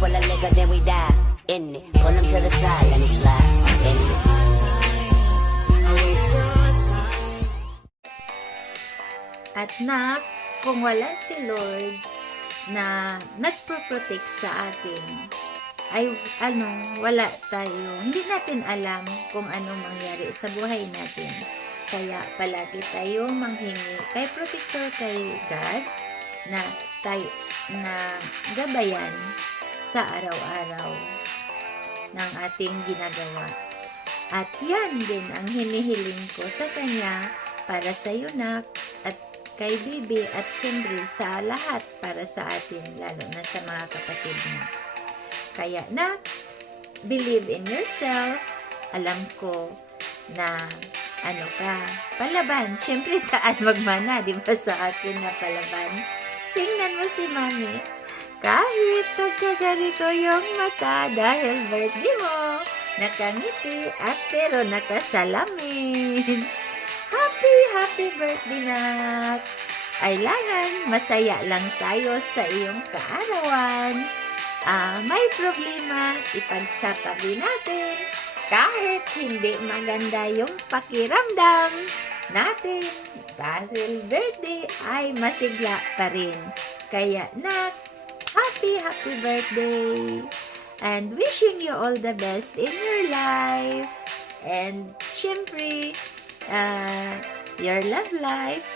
full of liquor, then we die in it. Pull him to the side, let me slide in it. At nak, kung wala si Lord na nagpo-protect sa atin, ay wala tayo. Hindi natin alam kung anong mangyari sa buhay natin. Kaya palagi tayo manghingi kay protector, kay God, na gabayan sa araw-araw ng ating ginagawa. At yan din ang hinihiling ko sa Kanya para sa iyo, nak, at kay Bibi, at siyempre sa lahat para sa atin, lalo na sa mga kapatid mo. Kaya, nak, believe in yourself. Alam ko na palaban. Siyempre, saan magmana, di ba, sa akin na palaban? Tingnan mo si Mami. Kahit nagkaganito yung mata dahil birthday mo, nakangiti at pero nakasalamin. Happy birthday, nak! Kailangan masaya lang tayo sa iyong kaarawan. May problema, ipagsasabi natin. Kahit hindi maganda yung pakiramdam natin, dahil birthday ay masigla pa rin. Kaya, nak, happy birthday! And wishing you all the best in your life. And, syempre, your love life.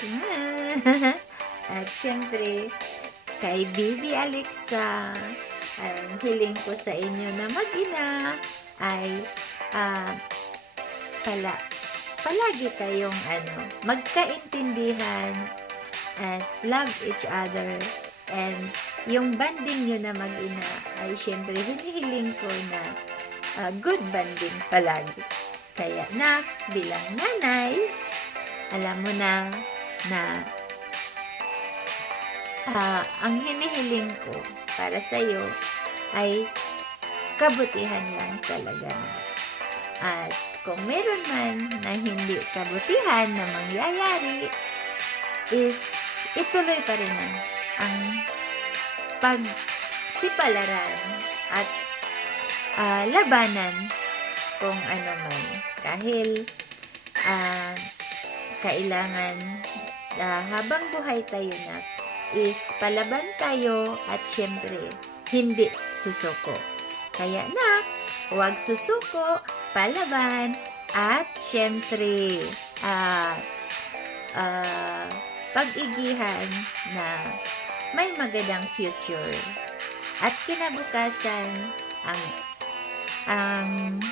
At syempre, kay Bibi Alexa, ang hiling ko sa inyo na mag-ina ay palagi kayong magkaintindihan at love each other, and yung banding nyo na mag-ina ay syempre hinihiling ko na good banding palagi. Kaya, nak, bilang nanay, alam mo na ang hinihiling ko para sa iyo ay kabutihan lang talaga. At kung meron man na hindi kabutihan na mangyayari, is ituloy pa rin ang pagsipalaran at labanan kung ano man. Dahil kailangan habang buhay tayo, na is palaban tayo at syempre hindi susuko. Kaya, nak, huwag susuko, palaban, at syempre pag-igihan na may magandang future at kinabukasan ang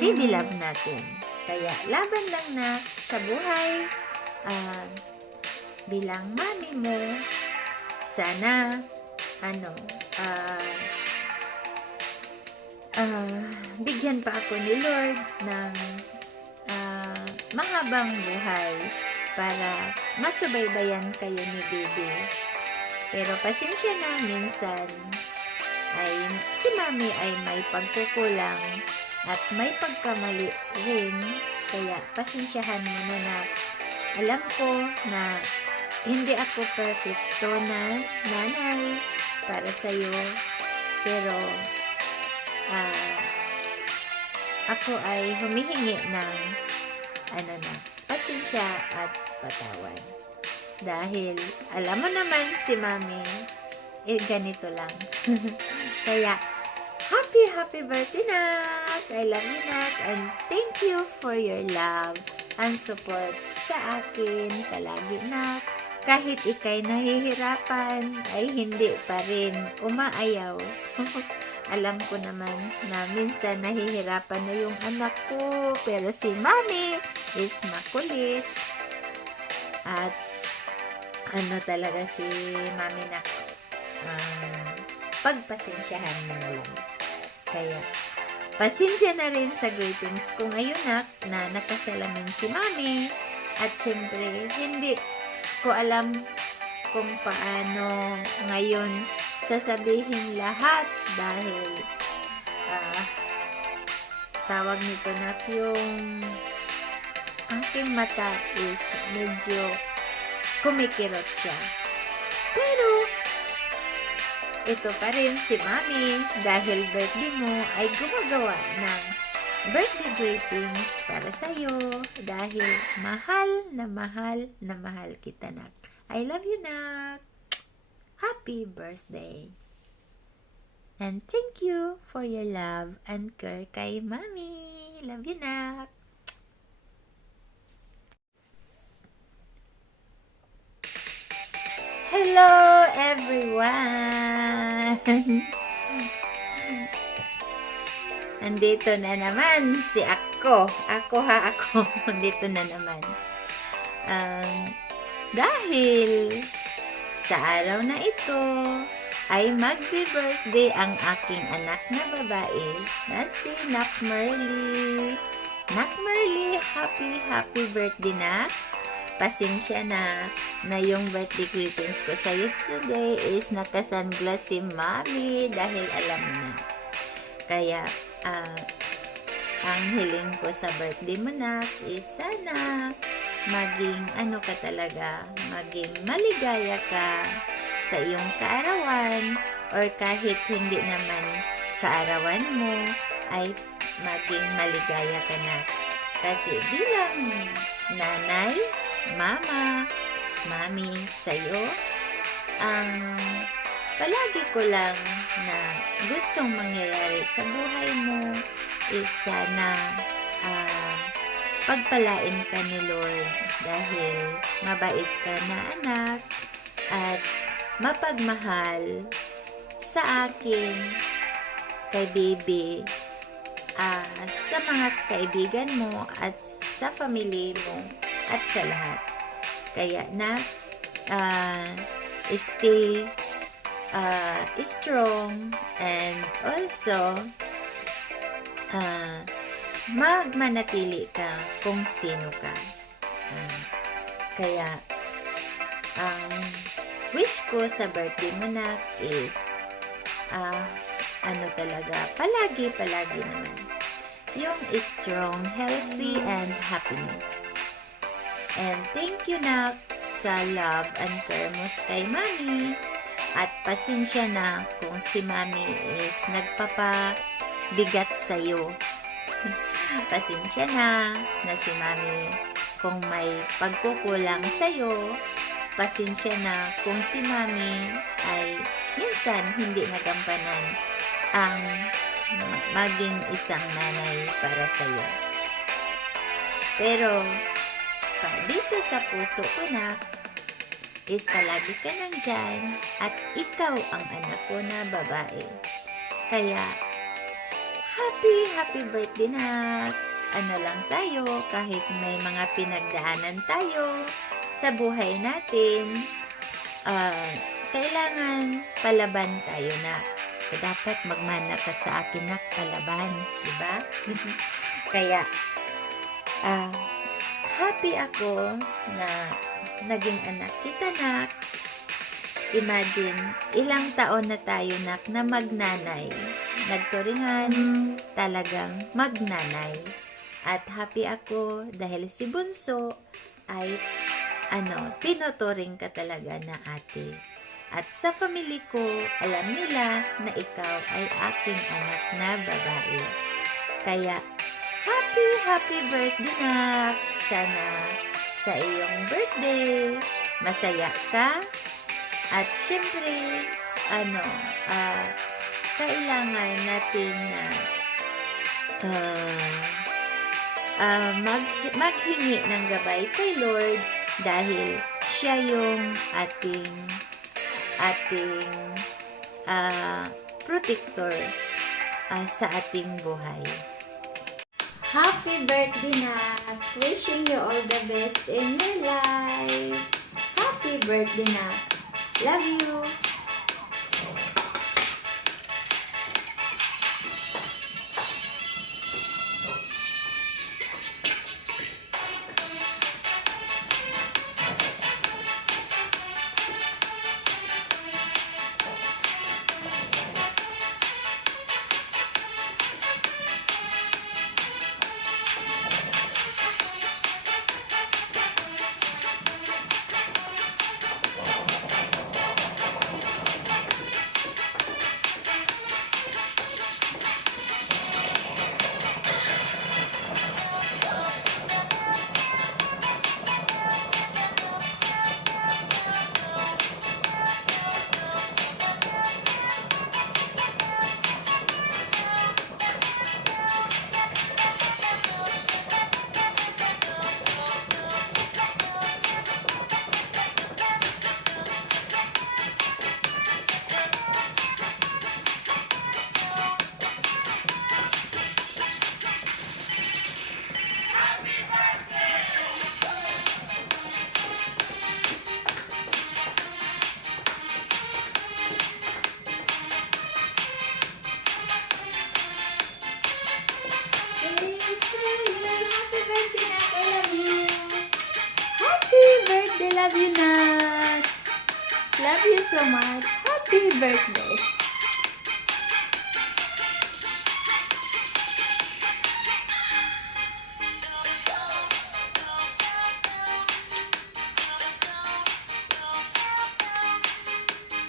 baby love natin. Kaya laban lang, na sa buhay, bilang mami mo, sana bigyan pa ako ni Lord ng mahabang buhay para masubaybayan kayo ni Baby. Pero pasensya na, minsan ay si Mami ay may pagkukulang at may pagkamali rin. Kaya pasensyahan mo na, na alam ko na hindi ako perfecto na nanay para sa'yo. Pero ako ay humihingi ng pasensya at patawad. Dahil alam mo naman si Mami, ganito lang. Kaya, happy birthday, nak! I love you, nak! And thank you for your love and support sa akin palagi, nak. Kahit ikay nahihirapan, ay hindi pa rin umaayaw. Alam ko naman na minsan nahihirapan na yung anak ko, pero si Mami is makulit. At talaga si Mami, na pagpasensyahan mo na lang. Kaya, pasensya na rin sa greetings ko ngayon, na nakasalamin si Mami. At syempre, hindi ko alam kung paano ngayon sasabihin lahat, dahil tawag nito, na yung aking mata is medyo kumikirot siya. Pero ito pa rin si Mami dahil birthday mo ay gumagawa ng birthday greetings para sa'yo dahil mahal na mahal na mahal kita, nak. I love you, nak. Happy birthday. And thank you for your love and care kay Mami. Love you, nak. Hello, everyone! Nandito na naman si ako. Ako. Nandito na naman. Dahil sa araw na ito, ay magbe-birthday ang aking anak na babae na si Nak Merly. Nak Merly, happy birthday, Nak. Pasensya na yung birthday greetings ko sa today is naka-sunglass si Mami dahil alam mo na. Kaya, ang hiling ko sa birthday mo, Nak, is sana maging maging maligaya ka sa iyong kaarawan or kahit hindi naman kaarawan mo ay maging maligaya ka, na. Kasi bilang nanay, mama, mami sa'yo, ang palagi ko lang na gustong mangyayari sa buhay mo is sana pagpalain ka ni Lord dahil mabait ka na anak at mapagmahal sa akin, kay baby, sa mga kaibigan mo at sa family mo at sa lahat. Kaya na stay strong and also magmanatili ka kung sino ka. Kaya ang wish ko sa birthday mo, na is palagi naman yung strong, healthy, and happiness. And thank you, Nak, sa love and care mo kay Mami. At pasensya na kung si Mami is nagpapabigat sa'yo. Pasensya na si Mami kung may pagkukulang sa'yo. Pasensya na kung si Mami ay minsan hindi nagampanan ang maging isang nanay para sa'yo. Pero dito sa puso ko, na is palagi ka nandyan at ikaw ang anak ko na babae. Kaya happy birthday, na. Lang tayo, kahit may mga pinagdaanan tayo sa buhay natin, kailangan palaban tayo, na. Dapat magmana ka sa akin, na palaban, diba? Kaya happy ako na naging anak kita, Nak. Imagine, ilang taon na tayo, Nak, na magnanay. Nagturingan talagang magnanay. At happy ako dahil si Bunso ay tinuturing ka talaga na ate. At sa family ko, alam nila na ikaw ay aking anak na babae. Kaya happy birthday, Nak. Sana sa iyong birthday masaya ka. At syempre, kailangan natin na maghingi ng gabay kay Lord dahil siya yung ating protector sa ating buhay. Happy birthday, Nak! Wishing you all the best in your life. Happy birthday, Nak! Love you! love you, Nak. Love you so much. Happy birthday.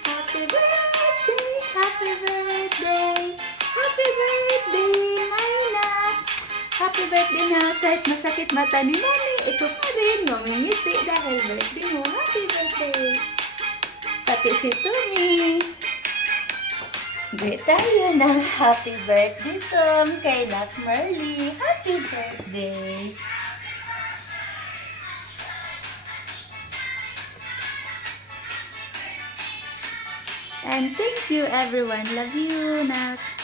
Happy birthday, happy birthday, happy birthday, my Nak. Happy birthday na kahit masakit mata ni Mami, ito pa rin, ngumingiti dahil birthday mo. Happy birthday. Pati si Tumi. Greet tayo ng happy birthday, Tom, kay Nak Merly. Happy birthday. And thank you, everyone. Love you, Nak.